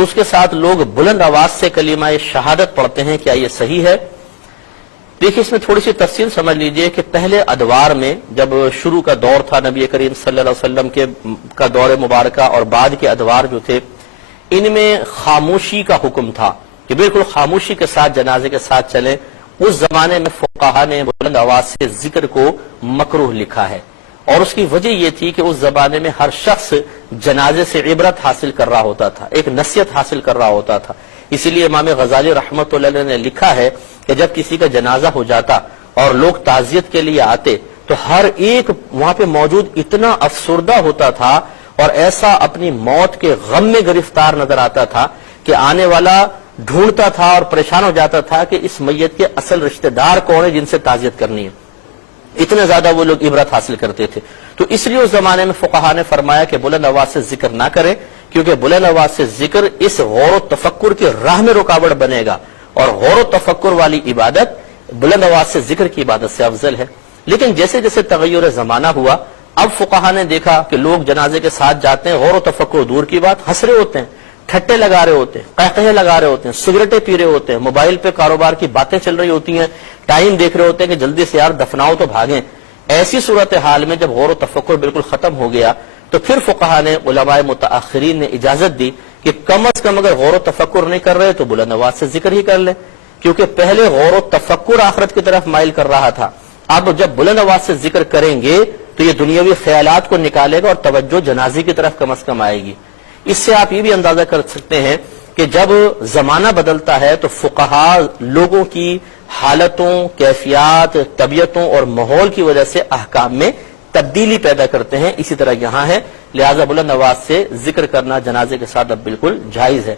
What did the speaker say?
تو اس کے ساتھ لوگ بلند آواز سے کلمہ شہادت پڑھتے ہیں، کیا یہ صحیح ہے؟ دیکھیے اس میں تھوڑی سی تفصیل سمجھ لیجئے کہ پہلے ادوار میں جب شروع کا دور تھا نبی کریم صلی اللہ علیہ وسلم کا دور مبارکہ، اور بعد کے ادوار جو تھے ان میں خاموشی کا حکم تھا کہ بالکل خاموشی کے ساتھ جنازے کے ساتھ چلیں۔ اس زمانے میں فقہا نے بلند آواز سے ذکر کو مکروہ لکھا ہے، اور اس کی وجہ یہ تھی کہ اس زمانے میں ہر شخص جنازے سے عبرت حاصل کر رہا ہوتا تھا، ایک نصیحت حاصل کر رہا ہوتا تھا۔ اسی لیے امام غزالی رحمۃ اللہ علیہ نے لکھا ہے کہ جب کسی کا جنازہ ہو جاتا اور لوگ تعزیت کے لیے آتے تو ہر ایک وہاں پہ موجود اتنا افسردہ ہوتا تھا اور ایسا اپنی موت کے غم میں گرفتار نظر آتا تھا کہ آنے والا ڈھونڈتا تھا اور پریشان ہو جاتا تھا کہ اس میت کے اصل رشتہ دار کون ہے جن سے تعزیت کرنی ہے۔ اتنے زیادہ وہ لوگ عبرت حاصل کرتے تھے۔ تو اس لیے اس زمانے میں فقہا نے فرمایا کہ بلند آواز سے ذکر نہ کریں، کیونکہ بلند آواز سے ذکر اس غور و تفکر کی راہ میں رکاوٹ بنے گا، اور غور و تفکر والی عبادت بلند آواز سے ذکر کی عبادت سے افضل ہے۔ لیکن جیسے جیسے تغیر زمانہ ہوا، اب فقہا نے دیکھا کہ لوگ جنازے کے ساتھ جاتے ہیں، غور و تفکر دور کی بات، ہنس رہے ہوتے ہیں، ٹھٹے لگا رہے ہوتے ہیں، قہقہے لگا رہے ہوتے ہیں، سگریٹیں پی رہے ہوتے ہیں، موبائل پہ کاروبار کی باتیں چل رہی ہوتی ہیں، ٹائم دیکھ رہے ہوتے ہیں کہ جلدی سے یار دفناؤ تو بھاگیں۔ ایسی صورتحال میں جب غور و تفکر بالکل ختم ہو گیا تو پھر فقہا نے، علماء متاخرین نے اجازت دی کہ کم از کم اگر غور و تفکر نہیں کر رہے تو بلند آواز سے ذکر ہی کر لیں، کیونکہ پہلے غور و تفکر آخرت کی طرف مائل کر رہا تھا، اب جب بلند آواز سے ذکر کریں گے تو یہ دنیاوی خیالات کو نکالے گا اور توجہ جنازے کی طرف کم از کم آئے گی۔ اس سے آپ یہ بھی اندازہ کر سکتے ہیں کہ جب زمانہ بدلتا ہے تو فقہا لوگوں کی حالتوں، کیفیات، طبیعتوں اور ماحول کی وجہ سے احکام میں تبدیلی پیدا کرتے ہیں۔ اسی طرح یہاں ہے، لہذا بلند آواز سے ذکر کرنا جنازے کے ساتھ اب بالکل جائز ہے۔